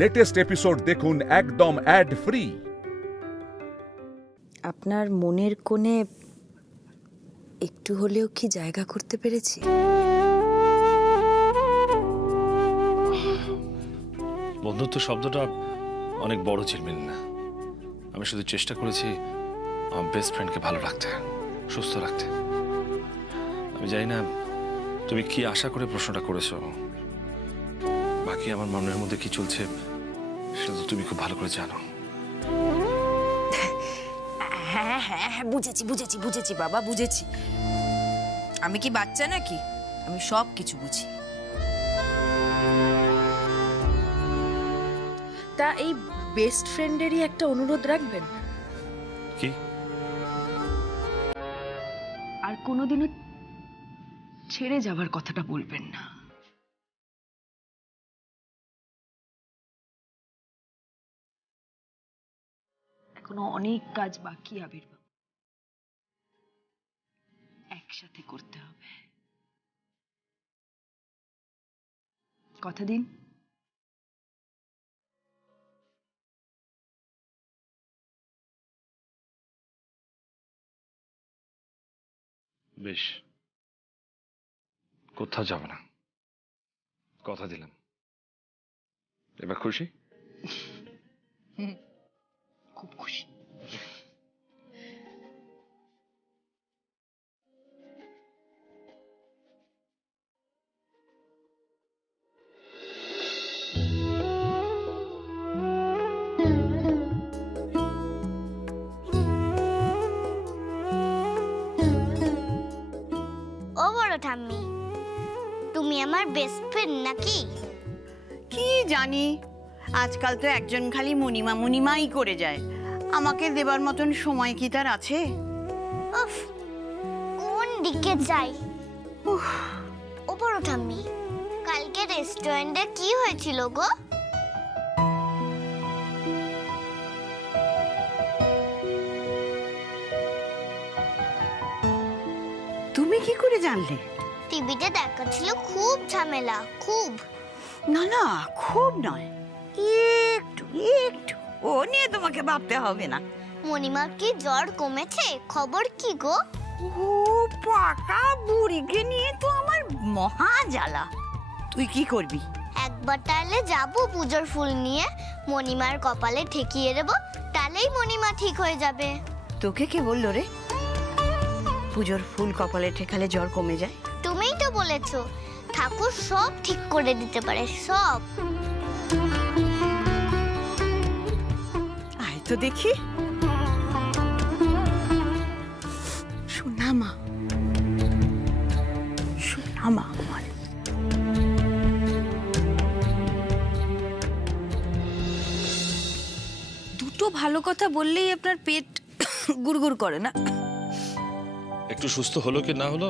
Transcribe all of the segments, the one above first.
Latest episode দেখুন একদম add free. আপনার মনের কোণে একটু হলেও কি জায়গা করতে পেরেছি? বন্ধুত্ব শব্দটা অনেক বড় ঝিলমিল না। আমি শুধু চেষ্টা করেছি আমার বেস্ট ফ্রেন্ডকে ভালো রাখতে, সুস্থ রাখতে। আমি জানি না তুমি কি আশা করে প্রশ্নটা করেছো, বাকি আমার মনের মধ্যে কি চলছে সেটা তো তুমি খুব ভালো করে জানো। হ্যাঁ হ্যাঁ হ্যাঁ, বুঝেছি বুঝেছি বুঝেছি বাবা, বুঝেছি। আমি কি বাচ্চা নাকি? আমি সব কিছু বুঝি। তা এই বেস্ট ফ্রেন্ডেরই একটা অনুরোধ রাখবেন, কি? আর কোনোদিনও ছেড়ে যাবার কথাটা বলবেন না। এখনো অনেক কাজ বাকি আবির্ভাব, একসাথে করতে হবে। কথা দিন। বেশ, কোথাও যাব না, কথা দিলাম। এবার খুশি? খুব খুশি। ও বড় ঠাম্মি, তুমি আমার বেস্ট ফ্রেন্ড নাকি? কি জানি, আজকাল তো একজন খালি মণিমা মণিমাই করে যায়। আমাকে দেবার মতন সময় কি তার আছে? উফ, কোন দিকে যাই? ও বড় ঠাম্মি, কালকে রেস্টুরেন্টে কি হয়েছিল গো? তুমি কি করে জানলে? টিভিতে দেখাচ্ছিল খুব ঝামেলা, খুব। না না, খুব নয়, একটু একটু। ও নিয়ে তোমাকে ভাবতে হবে না। মণিমার কি জ্বর কমেছে? খবর কি গো? ও পাকা বুড়িকে নিয়ে তো আমার মহা জ্বালা। তুই কি করবি? একবার তাহলে যাবো পুজোর ফুল নিয়ে, মণিমার কপালে ঠেকিয়ে দেবো, তাহলেই মণিমা ঠিক হয়ে যাবে। তোকে কে বললো রে পুজোর ফুল কপালে ঠেকালে জ্বর কমে যায়? তুমিই তো বলেছো ঠাকুর সব ঠিক করে দিতে পারে, সব। আয় তো দেখি। সোনামা, সোনামা আমার। দুটো ভালো কথা বললেই আপনার পেট গুড়গুড় করে না? একটু সুস্থ হলো কি না হলো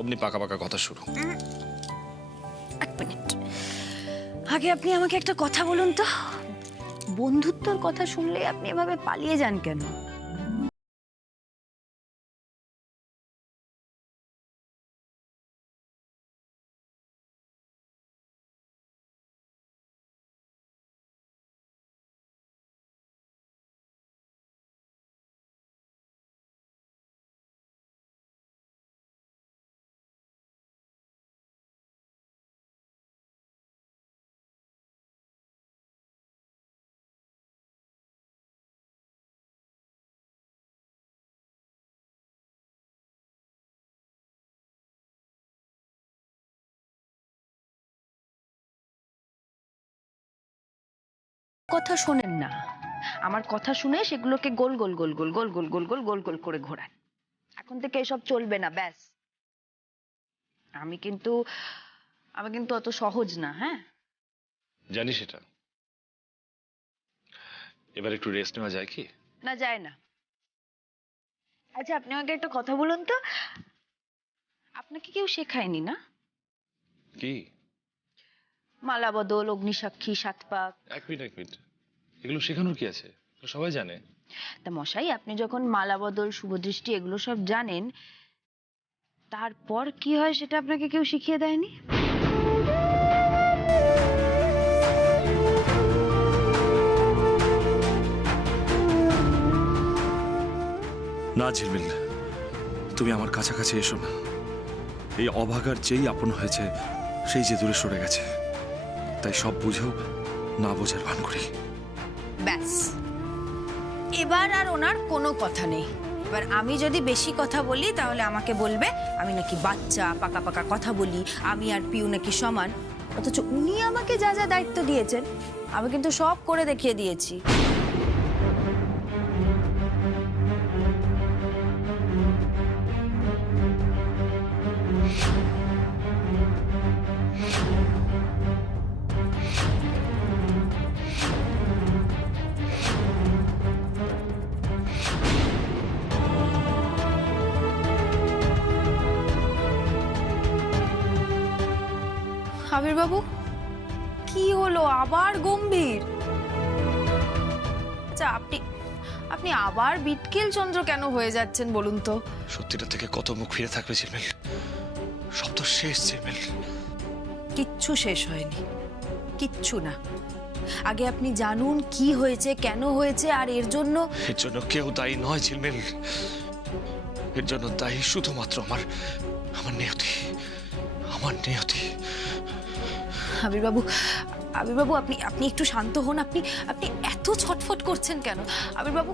অমনি পাকা পাকা কথা শুরু। এক মিনিট, আগে আপনি আমাকে একটা কথা বলুন তো। বন্ধুত্বর কথা শুনলে আপনি এভাবে পালিয়ে যান কেন? কথা শোনেন না, আমার কথা শুনে সেগুলোকে গোল গোল গোল গোল গোল গোল গোল গোল গোল গোল করে ঘোরান। এখন থেকে এসব চলবে না, ব্যাস। আমি কিন্তু অত সহজ না, হ্যাঁ? জানি সেটা। এবার একটু রেস্ট নেওয়া যায় কি? না, যায় না। আচ্ছা, আপনি আমাকে একটা কথা বলুন তো, আপনাকে কেউ শেখায়নি না? কি? মালা বদল, অগ্নিসাক্ষী, সাত পাক। এক মিনিট, এগুলো শেখানোর কি আছে? তো সবাই জানে। তা মশাই, আপনি যখন মালা বদল, শুভদৃষ্টি এগুলো সব জানেন, তারপর কি হয় সেটা আপনাকে কেউ শিখিয়ে দেয়নি? না ঝিলমিল, তুমি আমার কাছাকাছি এসো না। এই অভাগার যেই আপন হয়েছে সেই যে দূরে সরে গেছে, তাই সব বুঝেও না বোঝার ভান করি। ব্যাস, এবার আর ওনার কোনো কথা নেই। এবার আমি যদি বেশি কথা বলি তাহলে আমাকে বলবে আমি নাকি বাচ্চা, পাকা পাকা কথা বলি, আমি আর পিউ নাকি সমান। অথচ উনি আমাকে যা যা দায়িত্ব দিয়েছেন আমি কিন্তু সব করে দেখিয়ে দিয়েছি। আবির বাবু, কি হলো? আবার গম্ভীর? আচ্ছা, আপনি আবার বিটকেল চন্দ্র কেন হয়ে যাচ্ছেন বলুন তো? সত্যিটা থেকে কত মুখ ফিরে থাকবে ঝিলমিল? সব তো শেষ ঝিলমিল। কিচ্ছু শেষ হয়নি, কিচ্ছু না। আগে আপনি জানুন কি হয়েছে, কেন হয়েছে, আর এর জন্য কেউ দায়ী নয় ঝিলমিল। এর জন্য দায়ী শুধুমাত্র আমার নিয়তি, আমার নিয়তি। আবির বাবু, আপনি একটু শান্ত হন। আপনি এত ছটফট করছেন কেন আবির বাবু?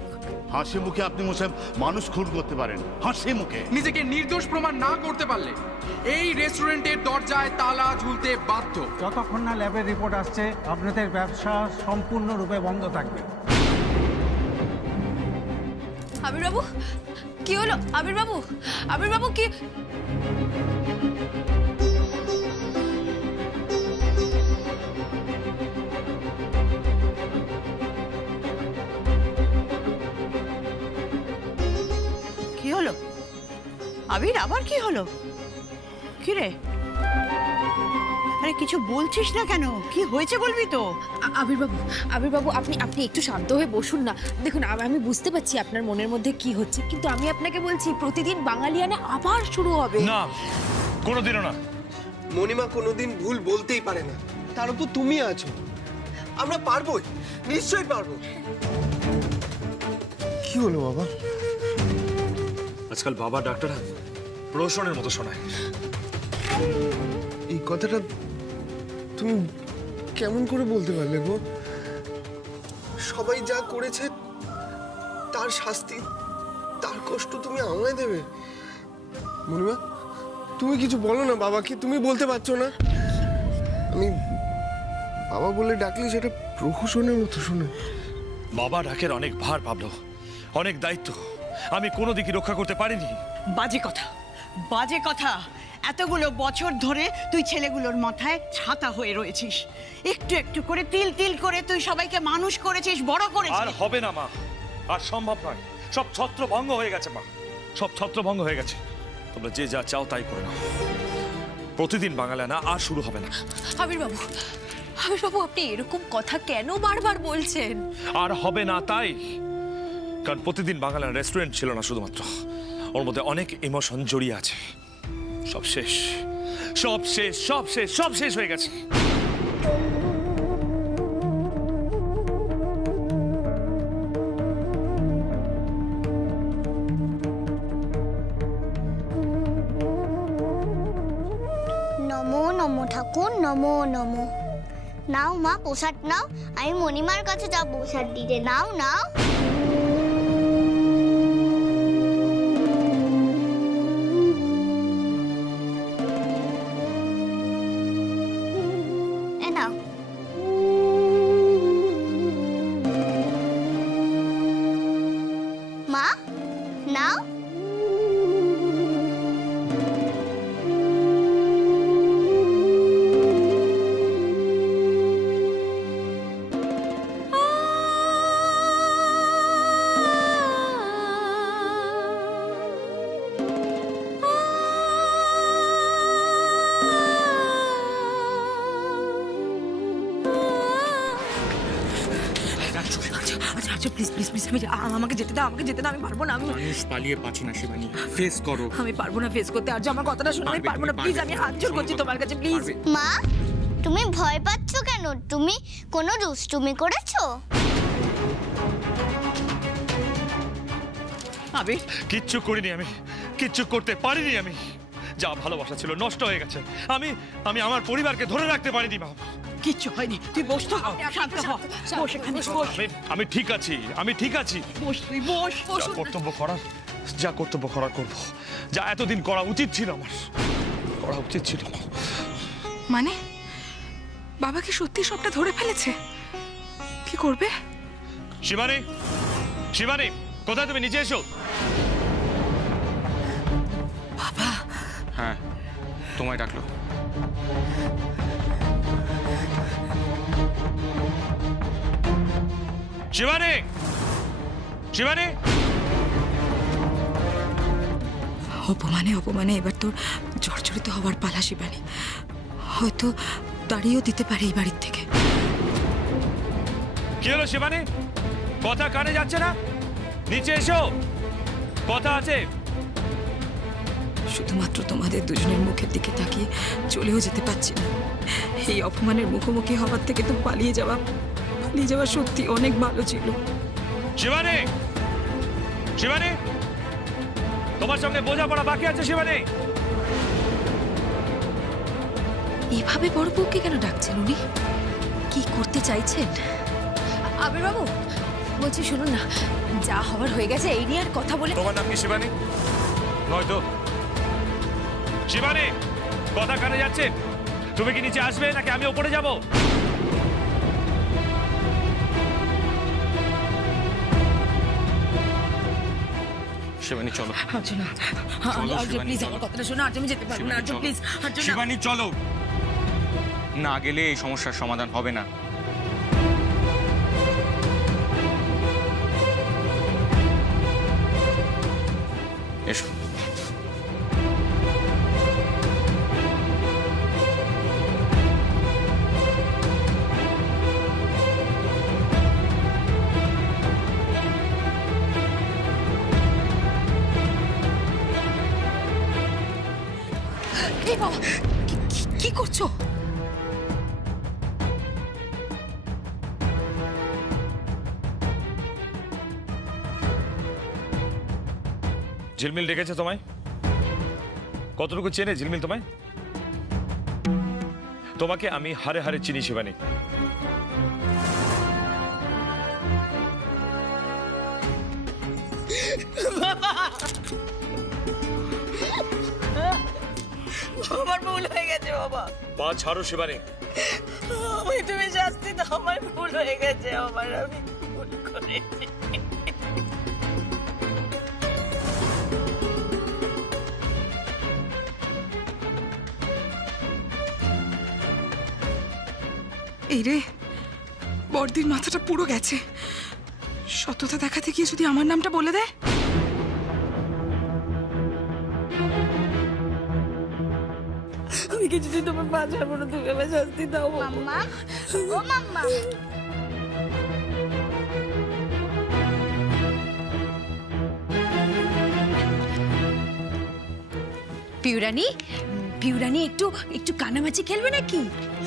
হাসি মুখে আপনি মশাই মানুষ খুন করতে পারেন, হাসি মুখে। নিজেকে নির্দোষ প্রমাণ না করতে পারলে এই রেস্টুরেন্টের দরজায় তালা ঝুলতে বাধ্য। যতক্ষণ না ল্যাবের রিপোর্ট আসছে আপনাদের ব্যবসা সম্পূর্ণরূপে বন্ধ থাকবে। আবির বাবু, কি হলো? আবির বাবু কি? কি হলো আবির? আবার কি হলো? কি রে? আরে কিছু বলছিস না কেন? কি হয়েছে বলবি তো। আবির বাবু, আপনি একটু শান্ত হয়ে বসুন না। দেখুন, আমি বুঝতে পারছি আপনার মনের মধ্যে কি হচ্ছে, কিন্তু আমি আপনাকে বলছি প্রতিদিন বাঙালিয়ানা আবার শুরু হবে। না, কোনোদিনও না। মণিমা কোনোদিন ভুল বলতেই পারে না, তার উপর তুমি আছো। আমরা পারবোই, নিশ্চয়ই পারবো। কি হলো বাবা? আজকাল বাবা ডাক্তার প্রহসনের মতো শোনায়। এই কথাটা তুমি কেমন করে বলতে পারলে গো? সবাই যা করেছে তার শাস্তি, তার কষ্ট তুমি আমায় দেবে? মণিমা, তুমি কিছু বলো না বাবাকে। তুমি বলতে পারছো না? আমি বাবা বলে ডাকলে সেটা প্রহসনের মতো শোনে। বাবা ডাকের অনেক ভার পাবলো, অনেক দায়িত্ব। আমি কোনো দিকই রক্ষা করতে পারিনি। বাজে কথা, বাজে কথা। এতগুলো বছর ধরে তুই ছেলেগুলোর মাথায় ছাতা হয়ে রয়েছিস। একটু একটু করে, তিল তিল করে তুই সবাইকে মানুষ করেছিস, বড় করেছিস। আর হবে না মা, আর সম্ভব নয়। সব ছত্রভঙ্গ হয়ে গেছে মা, সব ছত্রভঙ্গ হয়ে গেছে। তোমরা যে যা চাও তাই করে নাও। প্রতিদিন বাঙালিয়ানা আর শুরু হবে না। আবির বাবু, আপনি এরকম কথা কেন বারবার বলছেন? আর হবে না তাই। কারণ প্রতিদিন বাঙালিয়ানা রেস্টুরেন্ট ছিল না শুধুমাত্র, ওর মধ্যে অনেক ইমোশন জড়িয়ে আছে। সব শেষ, সব শেষ, সব শেষ, সব শেষ হয়ে গেছে। নমো নমো ঠাকুর, নমো নমো। নাও মা, প্রসাদ নাও। আমি মণিমার কাছে যাবো প্রসাদ দিতে। নাও নাও। এ নাও। মা, নাও। আমাকে যেতে দাও, আমি পারবো না। মানুষ পালিয়ে বাঁচে না শিবানী, ফেস করো। আমি পারবো না ফেস করতে। আর আমার কথাটা শোনো, আমি পারবো না। প্লিজ, আমি হাত জোর করছি তোমার কাছে, প্লিজ। মা, তুমি ভয় পাচ্ছ কেন? তুমি কোনো দুষ্টুমি করেছো? আবির, কিচ্ছু করিনি আমি, কিচ্ছু করতে পারিনি আমি। যা ভালোবাসা ছিল নষ্ট হয়ে গেছে। আমি আমি আমার পরিবারকে ধরে রাখতে পারিনি মা। কিচ্ছু হয়নি, তুই বস তো, শান্ত হ, বস এখানে, বস। আমি ঠিক আছি, আমি ঠিক আছি। বস তুই, বস। যা কর্তব্য করার করব, যা এতদিন করা উচিত ছিল আমার, করা উচিত ছিল। মানে বাবা কি সত্যি সবটা ধরে ফেলেছে? কি করবে? শিবানী, শিবানী, কোথায় তুমি? নিচে এসো। বাবা। হ্যাঁ, তোমায় ডাকলো। শিবানী, শিবানী। অপমানে অপমানে এবার তোর জর্জরিত হওয়ার পালা শিবানী। হয়তো দাঁড়িয়েও দিতে পারে এই বাড়ির থেকে। কি হলো শিবানী? কথা কানে যাচ্ছে না? নিচে এসো, কথা আছে। শুধুমাত্র তোমাদের দুজনের মুখের দিকে তাকিয়ে চলেও যেতে পারছি না। এই অপমানের মুখোমুখি হওয়ার থেকে তো পালিয়ে যাওয়া সত্যি অনেক ভালো ছিল। শিবানী, শিবানী, তোমার সঙ্গে বোঝাপড়া বাকি আছে শিবানী। এভাবে বড় বউকে কেন ডাকছেন উনি? কি করতে চাইছেন? আবির বাবু বলছি, শুনুন না, যা হওয়ার হয়ে গেছে, এই নিয়ে আর কথা বলে। তোমার নাম কি শিবানী? নয়তো। শিবানী, কথা কানে যাচ্ছে? তুমি কি নিচে আসবে নাকি আমি উপরে যাব? শিবানী চলো। আর্জুন, প্লিজ আমার কথাটা শোনো। আর্জুন, আমি যেতে পারবো না। আর্জুন প্লিজ, আর্জুন। শিবানী চলো। না গেলে এই সমস্যার সমাধান হবে না। এসো। এই বাবা, কি করছো? ঝিলমিল ডেকেছে তোমায়? কতটুকু চেনে ঝিলমিল তোমায়? তোমাকে আমি হারে হারে চিনি শিবানী। আমার ভুল হয়ে গেছে বাবা। পা ছাড়ো শিবানী। আমি, তুমি শাস্তি দাও, আমার ভুল হয়ে গেছে, আমার আমি ভুল করেছি। এই রে, বড়দির মাথাটা পুরো গেছে। সততা দেখাতে গিয়ে যদি আমার নামটা বলে দেয়। আমি কিছুদিন তোমার পা ছাড়বো না, তুমি আমার শাস্তি দাও মাম্মা, ও মাম্মা। পিউরানি, পিউরানি, একটু কানামাছি খেলবে নাকি?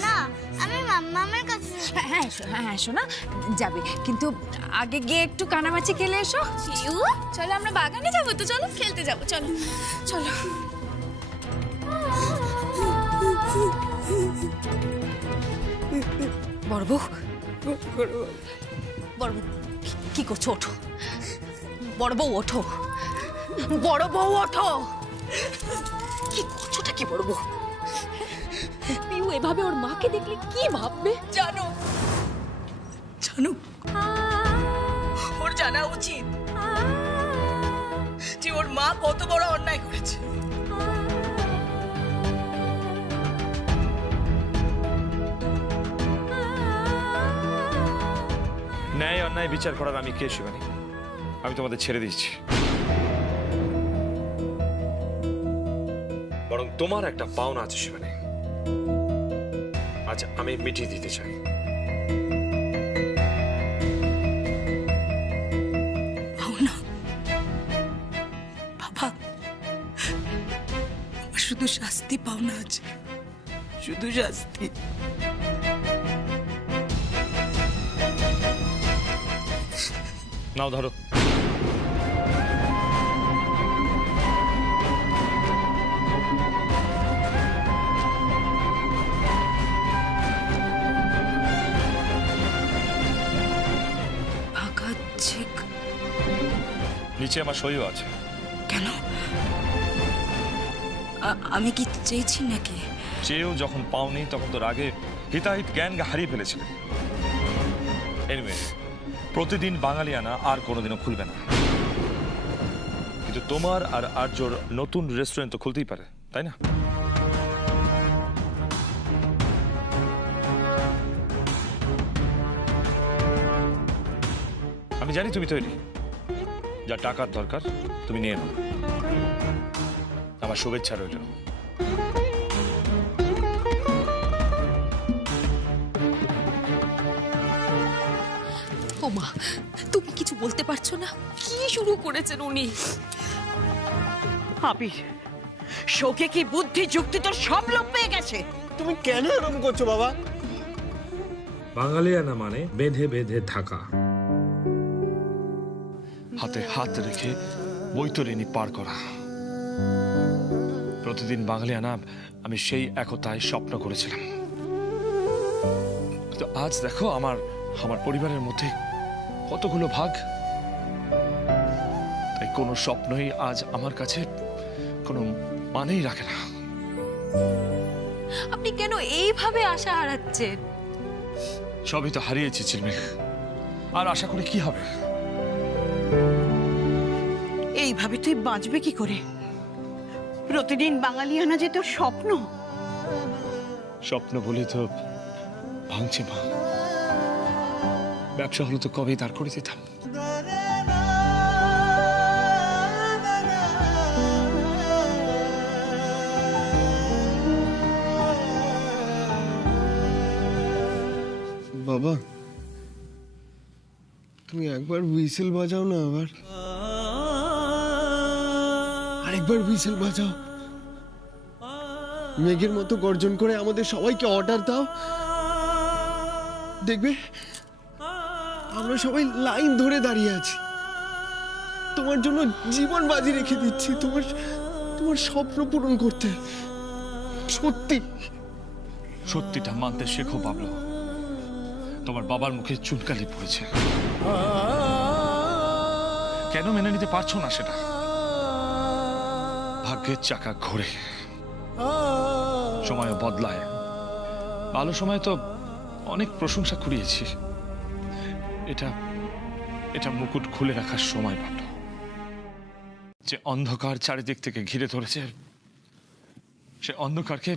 না, আমি মাম্মামের কাছে। হ্যাঁ হ্যাঁ শোনা যাবে, কিন্তু আগে গিয়ে একটু কানামাছি খেলে এসো। চলো আমরা বাগানে যাবো তো, চলো খেলতে যাবো, চলো চলো। বড় বউ, বড় বউ কি করছো? ওঠো বড় বউ, ওঠো বড় বউ, ওঠো। কি করছোটা কি বড় বউ? পিউ এভাবে ওর মাকে দেখলে কি ভাববে জানো? জানো, ওর জানা উচিত যে ওর মা কত বড় অন্যায় করেছে। ন্যায় অন্যায় বিচার করার আমি কে শিবানী? আমি তোমাদের ছেড়ে দিচ্ছি। বরং তোমার একটা পাওনা আছে শিবানী, আজ আমি মিটিয়ে দিতে চাই। পাওনা? বাবা, আমার শুধু শাস্তি পাওনা আছে, শুধু শাস্তি। নাও ধরো। নিচে আমার সইও আছে। কেন? আমি কি চেয়েছি নাকি? চেয়েও যখন পাওনি তখন তো রাগে হিতাহিত জ্ঞান হারিয়ে ফেলেছিলে। এনিওয়ে, প্রতিদিন বাঙালিয়ানা আর কোনোদিনও খুলবে না, কিন্তু তোমার আর আর্যর নতুন রেস্টুরেন্ট তো খুলতেই পারে, তাই না? আমি জানি তুমি তৈরি, যা টাকার দরকার তুমি নিয়ে নাও। আমার শুভেচ্ছা রইল। ও মা, তুমি কিছু বলতে পারছো না? কি শুরু করেছেন উনি? আবির, শোকে কি বুদ্ধি যুক্তি তোর সব লোপ পেয়ে গেছে। তুমি কেন এরকম করছো বাবা? বাঙালিয়ানা মানে বেঁধে বেঁধে থাকা, হাতে হাত রেখে বৈতরণী পার করা। প্রতিদিন বাঙালিয়ানা আমি সেই একতায় স্বপ্ন করেছিলাম, তো আজ দেখো আমার পরিবারের মধ্যে কতগুলো ভাগ। তাই কোনো স্বপ্নই আজ আমার কাছে কোনো মানেই রাখে না। আপনি কেন এইভাবে আশা হারাচ্ছেন? সবই তো হারিয়েছি ঝিলমিল, আর আশা করে কি হবে? এইভাবে তুই বাঁচবে কি করে? প্রতিদিন বাঙালিয়ানা যে তোর স্বপ্ন। স্বপ্ন বলে তো ভাঙছে মা। ব্যবসা হলো তো কবেই দাঁড় করে দিতাম। বাবা, তুমি একবার হুইসেল বাজাও না, আরেকবার হুইসেল বাজাও। মেঘের মতো গর্জন করে আমাদের সবাইকে অর্ডার দাও। দেখবে আমরা সবাই লাইন ধরে দাঁড়িয়ে আছি, তোমার জন্য জীবন বাজি রেখে দিচ্ছি, তোমার স্বপ্ন পূরণ করতে। সত্যি সত্যিটা মানতে শেখো বাবলু। তোমার বাবার মুখে চুনকালি পড়েছে, কেন মেনে নিতে পারছো না সেটা? ভাগ্যের চাকা ঘোরে, সময়ও বদলায়। ভালো সময় তো অনেক প্রশংসা কুড়িয়েছি, এটা মুকুট খুলে রাখার সময় ভাবলো। যে অন্ধকার চারিদিক থেকে ঘিরে ধরেছে, সে অন্ধকারকে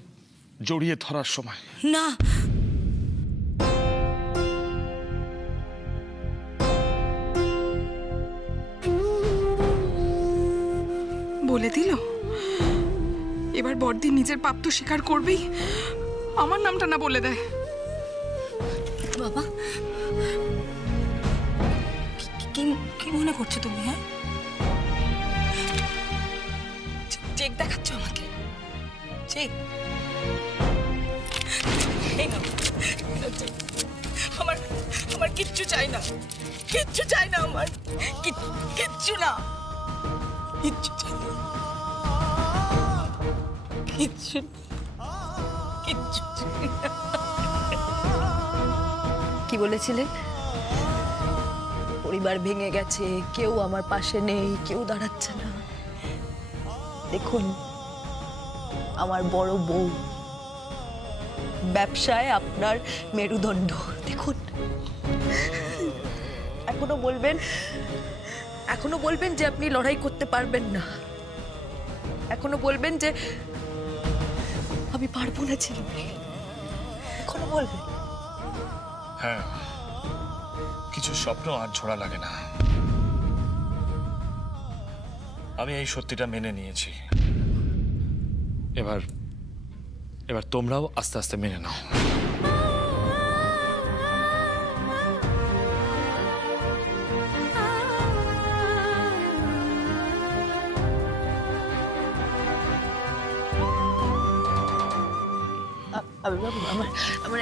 জড়িয়ে ধরার সময়। না, বলে দিল এবার বড়দি নিজের পাপ তো স্বীকার করবেই, আমার নামটা না বলে দেয়। বাবা, কি মনে করছো তুমি? হ্যাঁ, চেক দেখাচ্ছ আমাকে? চেক? আমার কিচ্ছু চাই না, কিচ্ছু চাই না, আমার কিচ্ছু না, কিচ্ছু চাই না, কিচ্ছু কিচ্ছু। কি বলেছিলেন? পরিবার ভেঙে গেছে, কেউ আমার পাশে নেই, কেউ দাঁড়াচ্ছে না। দেখুন, আমার বড় বউ ব্যবসায় আপনার মেরুদণ্ড। দেখুন, এখনো বলবেন যে আপনি লড়াই করতে পারবেন না, এখনো বলবেন যে আমি পারবো না ছেলে, এখনো বলবেন। হ্যাঁ, কিছু স্বপ্ন আর ঝোড়া লাগে না। আমি এই সত্যিটা মেনে নিয়েছি, এবার তোমরাও আস্তে আস্তে মেনে নাও। আমার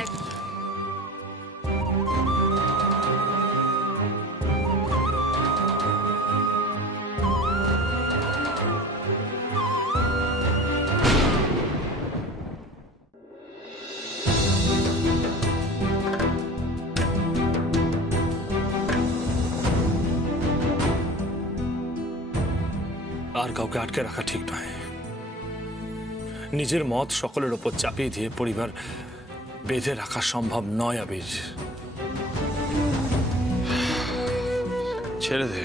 আর কাউকে আটকে রাখা ঠিক নয়। নিজের মত সকলের ওপর চাপিয়ে দিয়ে পরিবার বেঁধে রাখা সম্ভব নয় আবির। ছেড়ে দে,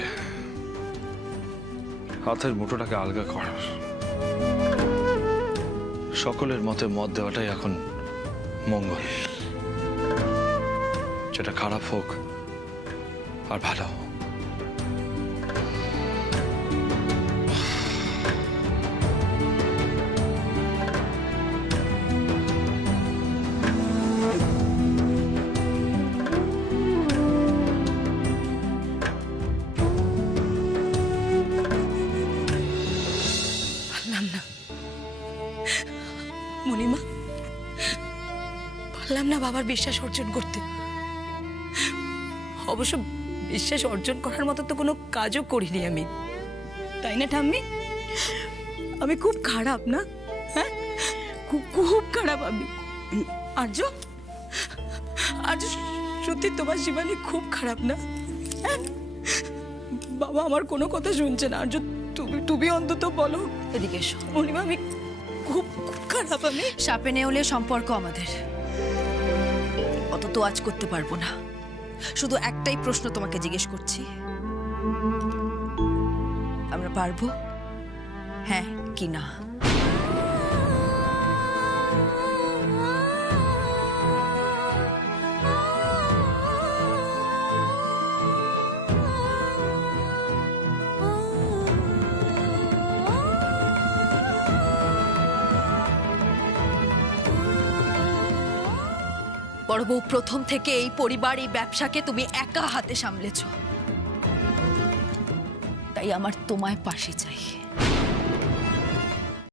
হাতের মুঠোটাকে আলগা কর। সকলের মতে মত দেওয়াটাই এখন মঙ্গল, যেটা খারাপ হোক আর ভালো। মণিমা, পারলাম না বাবার বিশ্বাস অর্জন করতে। অবশ্য বিশ্বাস অর্জন করার মতো তো কোনো কাজও করিনি আমি, তাই না ঠাম্মি? আমি খুব খারাপ না? হ্যাঁ, খুব খারাপ আমি। আর্য, আর্য, সত্যি তোমার শিবানী খুব খারাপ না? হ্যাঁ? বাবা আমার কোনো কথা শুনছে না। আর্য, তুমি অন্তত বলো। এদিকে এসো মণিমা, আমি খুব খারাপ। আমি সাপে নেউলে সম্পর্ক আমাদের, অত তো আজ করতে পারবো না। শুধু একটাই প্রশ্ন তোমাকে জিজ্ঞেস করছি, আমরা পারবো? হ্যাঁ কি না? বড় বউ, প্রথম থেকে এই পরিবার, এই ব্যবসাকে তুমি একা হাতে সামলেছ, তাই আমার তোমায় পাশে চাই।